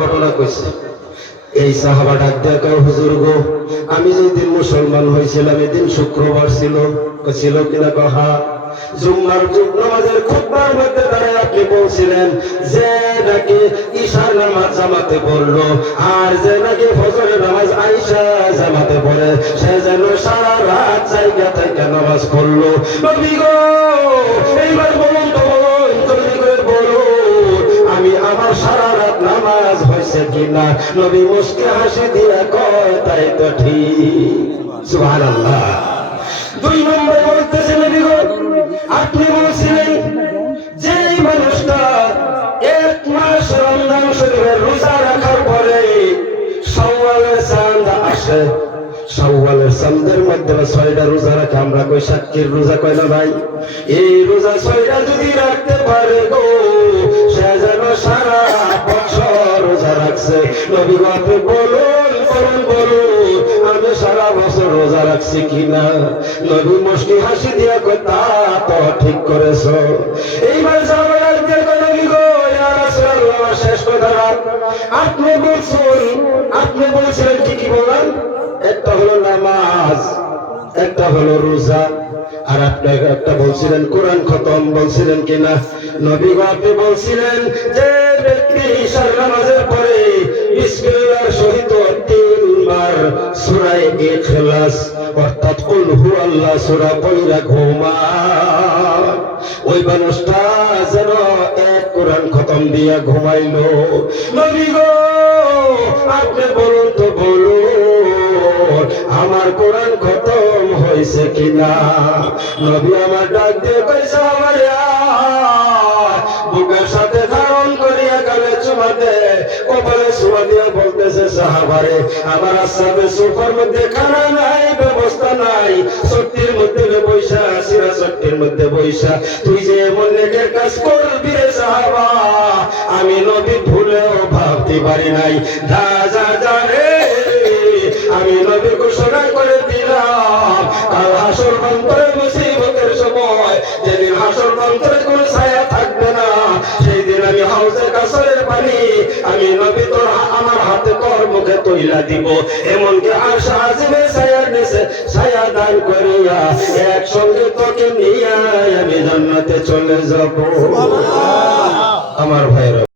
ঘটনা কইছে। এই সাহাবা ডাক দিয়ে কয়, হুজুর গো, আমি যেদিন মুসলমান হয়েছিলাম এদিন শুক্রবার ছিল কিনা? কহা জুম্মার নামাজের খুতবার মধ্যে দাঁড়ায় আপনি বলছিলেন যে নাকি ঈশার নামাজ জামাতে পড়লো আর যে নাকি ফজরের নামাজ আয়েশা জামাতে পড়ে সে যেন সারা রাত জায়গা থেকে নামাজ পড়লো। নবী গো, এইবার বলুন তো, বলুন জলদি করে বলুন, আমি আমার সারা রাত নামাজ হয়েছে কিনা? নবী মুস্কি হাসি দিয়া কয়, তাই তো ঠিক। সুবহানাল্লাহ। 2 নম্বরে বলতেছে, নবী গো, আপনি বলছিলেন যে এই মানুষটা 1 মাস রমজান শরীফের রোজা রাখার পরে শাওয়ালের চাঁদ আসে, শাওয়ালের চাঁদের মধ্যে 6টা রোজা রাখে। আমরা কই সাক্ষীর রোজা কয় না ভাই? এই রোজা 6টা যদি রাখতে পারে গো, সে যেন সারা বছর রোজা রাখছে। নবী গো, আপনি বলুন বলুন বলুন, আমি সারা বছর রোজা রাখছি কিনা? নবী মুস্কি হাসি দিয়া কয়, তা তো ঠিক করেছো। এইবার সাহাবারা দিয়ে কয়, নবী গো, ইয়া রাসূলুল্লাহ, শেষ কথা আপনি বলছিলেন কি কি বললেন? একটা হলো নামাজ, একটা হলো রোজা, আর আপনি একটা বলছিলেন কোরআন খতম, বলছিলেন কিনা? নবী গো, আপনি বলছিলেন যে ব্যক্তি ঈশার নামাজের পরে বিসমিল্লাহর সহিত 3 বার সূরা ইখলাস অর্থাৎ কুল হুয়াল্লাহ সূরা পড়া ঘুমায়, ওই মানুষটা যেন এক কোরআন খতম দিয়া ঘুমাইলো। নবী গো, আপনি বলুন তো, বলুন আমার কোরআন খতম হয়েছে কিনা? নবী আমার ডাক দিয়ে কইছে, আমার বুকের সাথে ধারণ করিয়া গালে চুমা দে, কপালে চুমা দিয়া বলতেছে, সাহাবারে, আমার আসাবে সোফার মধ্যে খানা নাই, ব্যবস্থা নাই, শক্তির মধ্যে বৈশা, সিরা শক্তির মধ্যে বৈশা তুই যে এমন নেকের কাজ করবি রে সাহাবা, আমি নবী ভুলেও ভাবতে পারি নাই। যা যা যা রে, আমি নবী ঘোষণা করে দিলাম, কাল হাসর প্রান্তরে মুসিবতের সময়, যেদিন হাসর প্রান্তরে কোনো ছায়া থাকবে না, সেই দিন আমি হাউজে কাসরের পানি আমি নবী তোর আমার হাতে তোর মুখে তৈলা দিব, এমনকি আরশ আজিমে ছায়ার নিচে ছায়া দান করিয়া একসঙ্গে তোকে নিয়ে আমি জান্নাতে চলে যাব। আমার ভাইরা।